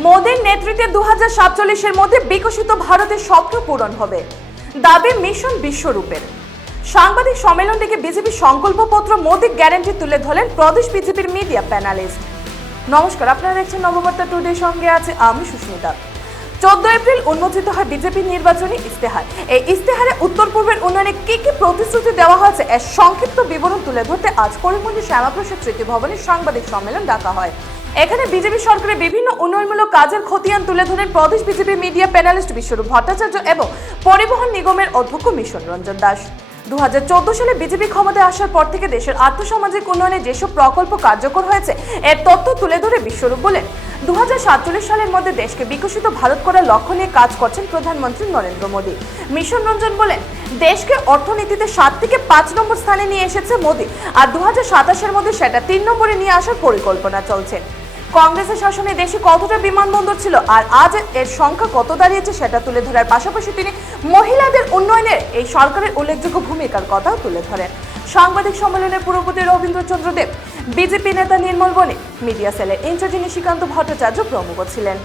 মোদীর নেতৃত্বে দু সাতচল্লিশের মধ্যে বিকশিত ভারতের স্বপ্ন পূরণ হবে। দাবি মিশন বিশ্বরূপের। সাংবাদিক সম্মেলন থেকে বিজেপি সংকল্পপত্র মোদী গ্যারান্টি তুলে ধরলেন প্রদেশ বিজেপির মিডিয়া প্যানালিস্ট। নমস্কার, আপনারা দেখছেন নববার্তা টুডে সঙ্গে আছে আমি সুস্মিতা। চোদ্দ এপ্রিল উন্মোচিত হয় বিজেপি নির্বাচনী ইস্তেহার এই ইস্তেহারে উত্তর পূর্বের উন্নয়নে কি কি প্রতিশ্রুতি দেওয়া হয়েছে এর সংক্ষিপ্ত বিবরণ তুলে ধরতে আজ করিমগঞ্জের শ্যামাপ্রসাদ স্মৃতি ভবনে সাংবাদিক সম্মেলন ডাকা হয়। এখানে বিজেপি সরকারের বিভিন্ন উন্নয়নমূলক কাজের খতিয়ান তুলে ধরেন প্রদেশ BJP media panelist Biswarup Bhattacharya এবং পরিবহন নিগমের অধ্যক্ষ মিশন রঞ্জন দাস। দুহাজার চোদ্দ সালে বিজেপি ক্ষমতায় আসার পর থেকে দেশের আর্থসামাজিক উন্নয়নে যেসব প্রকল্প কার্যকর হয়েছে, এর তথ্য তুলে ধরে বিশ্বরূপ বলেন, দুহাজার সাতচল্লিশ সালের মধ্যে দেশকে বিকশিত ভারত করার লক্ষ্য নিয়ে কাজ করছেন প্রধানমন্ত্রী নরেন্দ্র মোদী। মিশন রঞ্জন বলেন, দেশকে অর্থনীতিতে সাত থেকে পাঁচ নম্বর স্থানে নিয়ে এসেছে মোদী, আর দু হাজার মধ্যে সেটা তিন নম্বরে নিয়ে আসার পরিকল্পনা চলছে। কংগ্রেসের শাসনে দেশে কতটা বিমানবন্দর ছিল আর আজ এর সংখ্যা কত দাঁড়িয়েছে সেটা তুলে ধরার পাশাপাশি তিনি মহিলাদের উন্নয়নের এই সরকারের উল্লেখযোগ্য ভূমিকার কথাও তুলে ধরেন। সাংবাদিক সম্মেলনে পুরপতি রবীন্দ্রচন্দ্র দেব, বিজেপি নেতা নির্মল বণিক মিডিয়া সেলের ইনচার্জ নিশিকান্ত ভট্টাচার্য প্রমুখ ছিলেন।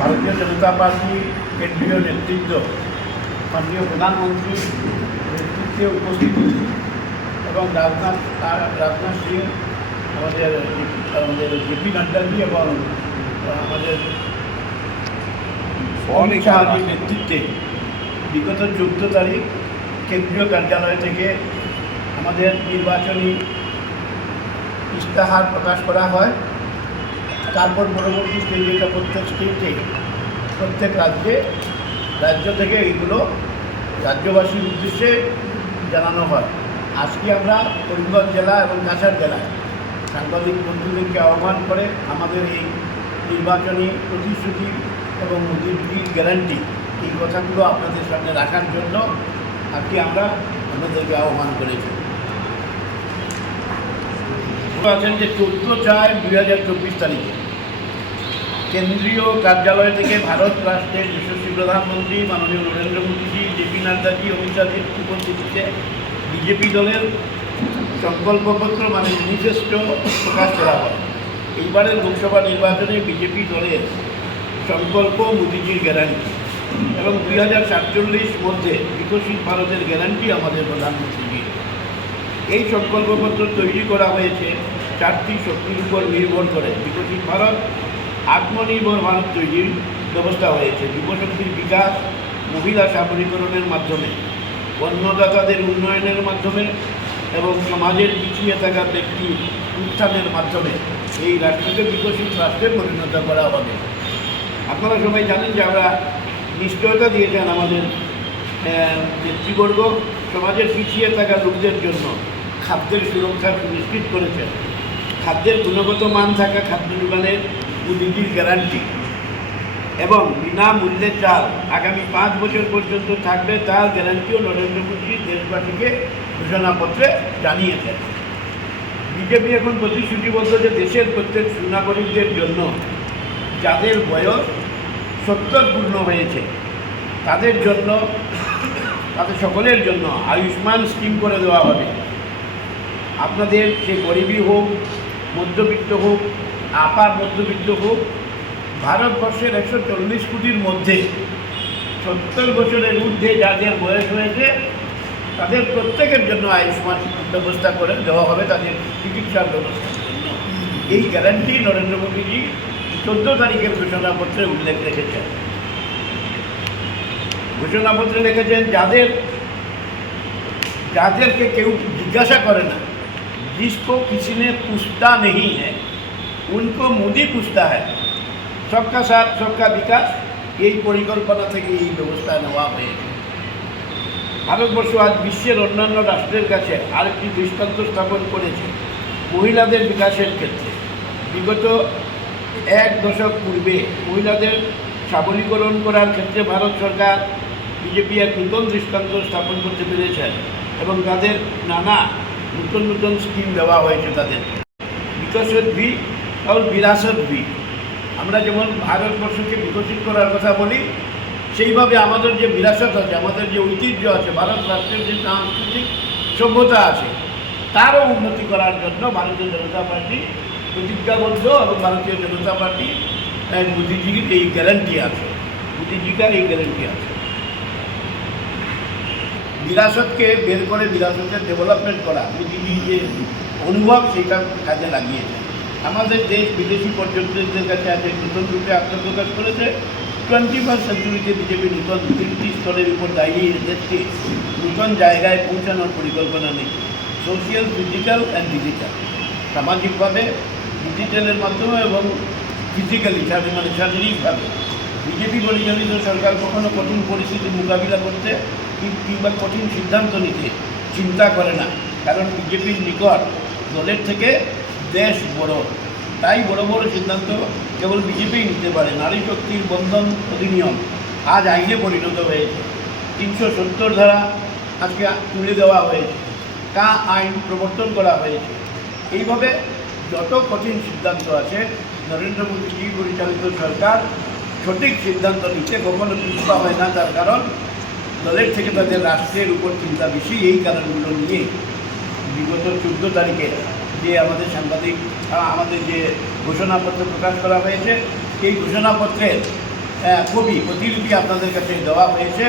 ভারতীয় জনতা পার্টি কেন্দ্রীয় নেতৃত্ব মাননীয় প্রধানমন্ত্রীর নেতৃত্বে উপস্থিত এবং রাজনাথ রাজনাথ সিং আমাদের আমাদের জেপি নাড্ডাজি এবং আমাদের অমিত শাহজির নেতৃত্বে বিগত চোদ্দ তারিখ কেন্দ্রীয় কার্যালয় থেকে আমাদের নির্বাচনী ইস্তাহার প্রকাশ করা হয়। তারপর পরবর্তী স্টেজে এটা প্রত্যেক স্টেটে প্রত্যেক রাজ্যে রাজ্য থেকে এইগুলো রাজ্যবাসীর উদ্দেশ্যে জানানো হয়। আজকে আমরা করিমগঞ্জ জেলা এবং কাছাড় জেলায় সাংবাদিক বন্ধুদেরকে আহ্বান করে আমাদের এই নির্বাচনী প্রতিশ্রুতি এবং মোদীর গ্যারান্টি, এই কথাগুলো আপনাদের সামনে রাখার জন্য আজকে আমরা আপনাদেরকে আহ্বান করেছি। আছেন যে চোদ্দ চার দুই হাজার চব্বিশ তারিখে। কেন্দ্রীয় কার্যালয় থেকে ভারত রাষ্ট্রের যশস্বী প্রধানমন্ত্রী মাননীয় নরেন্দ্র মোদীজি জেপি নাড্ডাজি, অমিত শাহজির উপস্থিতিতে বিজেপি দলের সংকল্পপত্র মানে ম্যানিফেস্টো প্রকাশ করা হয়। এইবারের লোকসভা নির্বাচনে বিজেপি দলের সংকল্প মোদীজির গ্যারান্টি এবং দুই হাজার সাতচল্লিশ মধ্যে বিকশিত ভারতের গ্যারান্টি আমাদের প্রধানমন্ত্রীজির এই সংকল্পপত্র তৈরি করা হয়েছে চারটি শক্তির উপর নির্ভর করে। বিকশিত ভারত, আত্মনির্ভর ভারত তৈরির ব্যবস্থা হয়েছে। যুবশক্তির বিকাশ, মহিলা সাবলীকরণের মাধ্যমে অন্নদাতাদের উন্নয়নের মাধ্যমে এবং সমাজের পিছিয়ে থাকা ব্যক্তি উত্থানের মাধ্যমে এই রাষ্ট্রকে বিকশিত রাষ্ট্রে পরিণত করা হবে। আপনারা সবাই জানেন যে আমরা নিশ্চয়তা দিয়েছেন আমাদের নেতৃবর্গ সমাজের পিছিয়ে থাকা লোকদের জন্য খাদ্যের সুরক্ষা সুনিশ্চিত করেছেন। খাদ্যের গুণগত মান থাকা খাদ্য যোগানের মোদিজির গ্যারান্টি এবং বিনামূল্যে চাল। আগামী পাঁচ বছর পর্যন্ত থাকবে তার গ্যারান্টিও নরেন্দ্র মোদী দেশবাসীকে ঘোষণাপত্রে জানিয়েছেন। বিজেপি এখন প্রতিশ্রুতিবদ্ধ যে দেশের প্রত্যেক সুনাগরিকদের জন্য যাদের বয়স সত্তর পূর্ণ হয়েছে, তাদের জন্য, তাদের সকলের জন্য আয়ুষ্মান স্কিম করে দেওয়া হবে। আপনাদের সে গরিবী হোক, মধ্যবিত্ত হোক, আপার মধ্যবিত্ত হোক ভারতবর্ষের একশো চল্লিশ কোটির মধ্যে সত্তর বছরের ঊর্ধ্বে যাদের বয়স হয়েছে তাদের প্রত্যেকের জন্য আয়ুষ্মান ব্যবস্থা করে দেওয়া হবে তাদের চিকিৎসার ব্যবস্থার জন্য এই গ্যারান্টি নরেন্দ্র মোদীজি চোদ্দ তারিখের ঘোষণাপত্রে উল্লেখ রেখেছেন ঘোষণাপত্রে লিখেছেন যাদের যাদেরকে কেউ জিজ্ঞাসা করে না जिसको किसी ने पूछता नहीं है उनको मोदी पूछता है সবকা সাথ, সবকা বিকাশ, এই পরিকল্পনা থেকে এই ব্যবস্থা নেওয়া হয়েছে। ভারতবর্ষ আজ বিশ্বের অন্যান্য রাষ্ট্রের কাছে আরেকটি দৃষ্টান্ত স্থাপন করেছে, মহিলাদের বিকাশের ক্ষেত্রে। বিগত এক দশক পূর্বে মহিলাদের সাবলীকরণ করার ক্ষেত্রে ভারত সরকার বিজেপি এক নূতন দৃষ্টান্ত স্থাপন করতে পেরেছেন এবং তাদের নানা নতুন নতুন স্কিম দেওয়া হয়েছে তাদের। বিকাশের ভি এবং বিরাসত ভি। আমরা যেমন ভারতবর্ষকে বিকশিত করার কথা বলি, সেইভাবে আমাদের যে বিরাসত আছে, আমাদের যে ঐতিহ্য আছে, ভারত রাষ্ট্রের যে সাংস্কৃতিক সভ্যতা আছে, তারও উন্নতি করার জন্য ভারতীয় জনতা পার্টি প্রতিজ্ঞাবদ্ধ এবং ভারতীয় জনতা পার্টি মোদিজির এই গ্যারান্টি আছে মোদিজিকার এই গ্যারান্টি আছে। বিরাসতকে বের করে বিরাসতের ডেভেলপমেন্ট করা, মোদিজি যে অনুভব সেটা কাজে লাগিয়েছে। আমাদের দেশ বিদেশি পর্যটকদের কাছে আজ এক নতুন রূপে আত্মপ্রকাশ করেছে। টোয়েন্টি ফার্স্ট সেঞ্চুরিতে বিজেপি নতুন তিনটি স্তরের উপর দাঁড়িয়ে দেশকে নতুন জায়গায় পৌঁছানোর পরিকল্পনা নেই সোশিয়াল ফিজিক্যাল অ্যান্ড ডিজিটাল সামাজিকভাবে ডিজিটালের মাধ্যমে এবং ফিজিক্যালি মানে শারীরিকভাবে। বিজেপি পরিচালিত সরকার কখনো কঠিন পরিস্থিতির মোকাবিলা করতে কিংবা কঠিন সিদ্ধান্ত নিতে চিন্তা করে না। কারণ বিজেপির নিকট দলের থেকে দেশ বড়। তাই বড় বড় সিদ্ধান্ত কেবল বিজেপিই নিতে পারে, নারী শক্তির বন্ধন অধিনিয়ম আজ আইনে পরিণত হয়েছে। তিনশো সত্তর ধারা আজকে তুলে দেওয়া হয়েছে। তা আইন প্রবর্তন করা হয়েছে। এইভাবে যত কঠিন সিদ্ধান্ত আছে, নরেন্দ্র মোদীজি পরিচালিত সরকার সঠিক সিদ্ধান্ত নিতে কখনো পিছপা হয় না, তার কারণ দলের থেকে তাদের রাষ্ট্রের উপর চিন্তা বেশি, এই কারণগুলো নিয়ে বিগত চোদ্দ তারিখে যে আমাদের সাংবাদিক আমাদের যে ঘোষণাপত্র প্রকাশ করা হয়েছে, এই ঘোষণাপত্রের কপি, প্রতিলিপি আপনাদের কাছে দেওয়া হয়েছে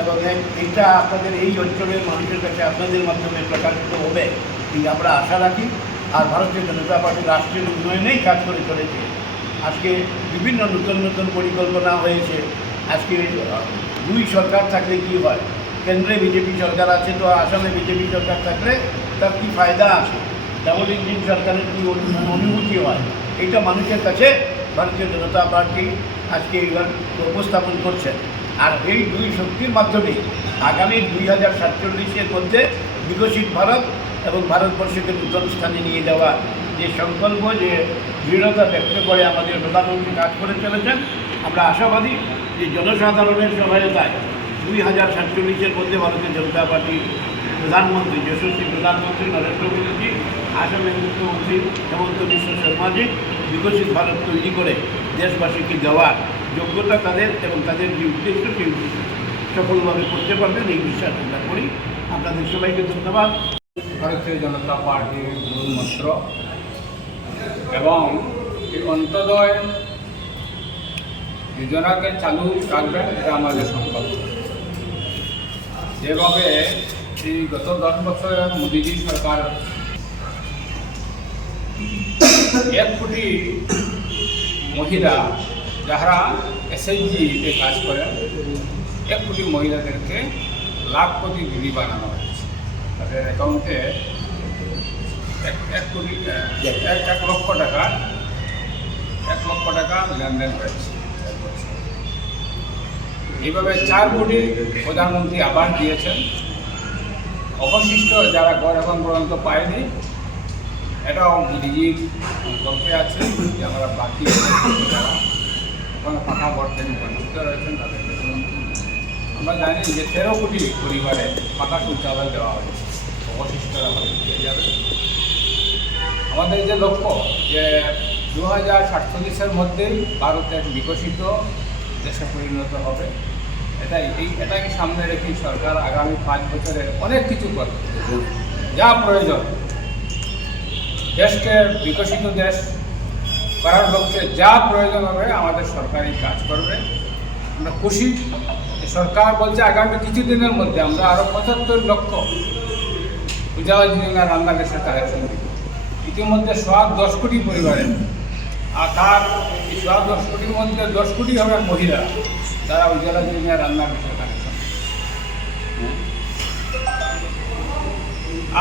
এবং এ- এইটা আপনাদের এই অঞ্চলের মানুষের কাছে আপনাদের মাধ্যমে প্রকাশিত হবে এই আমরা আশা রাখি। আর ভারতীয় জনতা পার্টি রাষ্ট্রের উন্নয়নেই কাজ করে চলেছে। আজকে বিভিন্ন নতুন নতুন পরিকল্পনা হয়েছে। আজকে দুই সরকার থাকলে কি হয়? কেন্দ্রে বিজেপি সরকার আছে তো আসামে বিজেপি সরকার থাকলে তার কী ফায়দা আছে? ডাবল ইঞ্জিন সরকারের কি অনু- অনুভূতি হয়? এটা মানুষের কাছে, ভারতীয় জনতা পার্টি আজকে এবার উপস্থাপন করছেন আর এই দুই শক্তির মাধ্যমে আগামী দুই হাজার সাতচল্লিশের মধ্যে বিকশিত ভারত এবং ভারতবর্ষকে নূতন স্থানে নিয়ে যাওয়া যে সংকল্প, যে দৃঢ়তা ব্যক্ত করে আমাদের প্রধানমন্ত্রী কাজ করে চলেছেন, আমরা আশাবাদী যে জনসাধারণের সহায়তায় দুই হাজার সাতচল্লিশের মধ্যে ভারতীয় জনতা পার্টির প্রধানমন্ত্রী, যশস্বী প্রধানমন্ত্রী নরেন্দ্র মোদীজি, আসামের মুখ্যমন্ত্রী হেমন্ত বিশ্ব শর্মাজি, বিকশিত ভারত তৈরি করে দেশবাসীকে দেওয়ার যোগ্যতা তাদের এবং তাদের যে উদ্দেশ্য সেই উদ্দেশ্য সফলভাবে করতে পারবেন, এই বিশ্বাস আমরা করি। আপনাদের সবাইকে ধন্যবাদ। ভারতীয় জনতা পার্টির মূলমন্ত্র এবং এই অন্তদয় যোজনাকে চালু রাখবেন, এটা আমাদের সংকল্প। যেভাবে এই গত দশ বছরে মোদীজি সরকার এক কোটি মহিলা যারা এসএইচজিতে কাজ করেন এক কোটি মহিলাদেরকে লাখপতি দিদি বানানো হয়েছে তাদের অ্যাকাউন্টে এক এক কোটি এক লক্ষ টাকা এক লক্ষ টাকা লেনদেন হয়েছে এইভাবে চার কোটি প্রধানমন্ত্রী আবার দিয়েছেন। অবশিষ্ট যারা ঘর এখন পর্যন্ত পায়নি, এটাও মোদিজির গল্পে আছে, যে আমরা বাকি যারা ওখানে পাকা থেকে বঞ্চিত রয়েছেন, তাদেরকে আমরা জানি যে তেরো কোটি পরিবারে পাকা শৌচালয় দেওয়া হয়েছে অবশিষ্টরা পেয়ে যাবে। আমাদের যে লক্ষ্য যে দু হাজার সাতচল্লিশের মধ্যেই ভারত এক বিকশিত দেশে পরিণত হবে। এটাই, এই এটাকে সামনে রেখে সরকার আগামী পাঁচ বছরে অনেক কিছু করবে। যা প্রয়োজন। দেশকে বিকশিত দেশ করার লক্ষ্যে যা প্রয়োজন হবে, আমাদের সরকারি কাজ করবে। আমরা খুশি। সরকার বলছে, আগামী কিছুদিনের মধ্যে আমরা আরও পঁচাত্তর লক্ষ উজালা যোজনা রান্না গ্যাসের ইতিমধ্যে সোয়া দশ কোটি পরিবারে আর তার সোয়া দশ কোটির মধ্যে দশ কোটি হবে মহিলা। তারা উজালা যোজনা রান্না গ্যাসের কালেকশন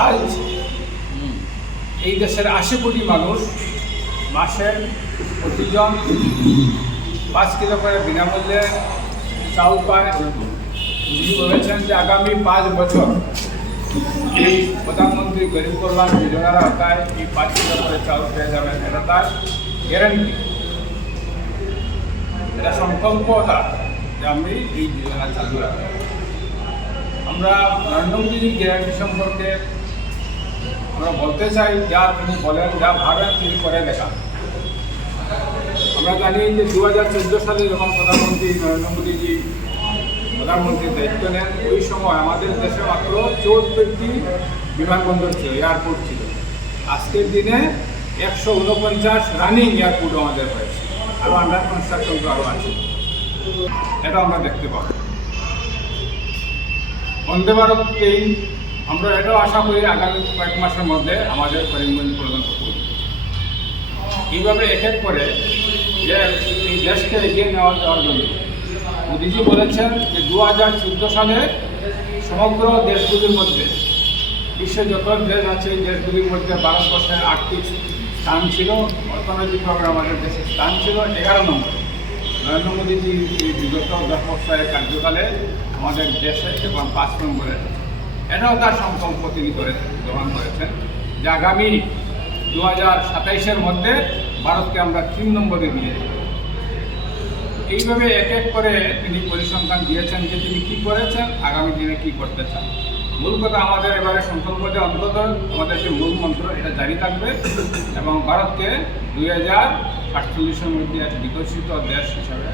আজ এই দেশের আশি কোটি মানুষ মাসে প্রতিজন পাঁচ কিলো করে বিনামূল্যে চাউল পায়। তিনি বলেছেন যে আগামী পাঁচ বছর এই প্রধানমন্ত্রী গরিব কল্যাণ যোজনার আওতায় এই পাঁচ কিলো করে চাউল পেয়ে যাবেন। এটা তার গ্যারান্টি। এটা সংকল্পতা যে আমি এই যোজনা চালু রাখব। আমরা নরেন্দ্র মোদীজির গ্যারান্টি সম্পর্কে আমরা বলতে চাই, যা তিনি বলেন, যা ভাবেন, তিনি করে দেখান। আমরা জানি যে দু হাজার চোদ্দ সালে যখন প্রধানমন্ত্রী নরেন্দ্র মোদীজি প্রধানমন্ত্রীর দায়িত্ব নেন, ওই সময় আমাদের দেশে মাত্র চৌদ্দটি বিমানবন্দর ছিল, এয়ারপোর্ট ছিল। আজকের দিনে একশো উনপঞ্চাশ রানিং এয়ারপোর্ট আমাদের আরও আন্ডার কনস্ট্রাকশন আরও আছে। এটা আমরা দেখতে পাবো। বন্দে ভারত ট্রেন আমরা এটাও আশা করি আগামী কয়েক মাসের মধ্যে আমাদের করিমগঞ্জ। এইভাবে এক এক করে যে এই দেশকে এগিয়ে নেওয়া যাওয়ার জন্য মোদিজি বলেছেন যে দু হাজার চোদ্দ সালে সমগ্র দেশগুলির মধ্যে বিশ্বের যত দেশ আছে দেশগুলির মধ্যে বারো ভারতবর্ষের আর্থিক স্থান ছিল, অর্থনৈতিকভাবে আমাদের দেশের স্থান ছিল এগারো নম্বর। নরেন্দ্র মোদীজি বিগত দশ বছরের কার্যকালে আমাদের দেশে এবং পাঁচ নম্বরে এটাও তার সংকল্প তিনি করে গ্রহণ করেছেন যে আগামী দু হাজার সাতাইশের মধ্যে ভারতকে আমরা তিন নম্বরে নিয়ে এইভাবে এক এক করে তিনি পরিসংখ্যান দিয়েছেন যে তিনি কি করেছেন, আগামী দিনে কি করতে চান। মূল কথা আমাদের এবারে যে অন্তত আমাদের যে মূল মন্ত্র, এটা জারি থাকবে এবং ভারতকে দুই হাজার আটচল্লিশের মধ্যে এক বিকশিত দেশ হিসাবে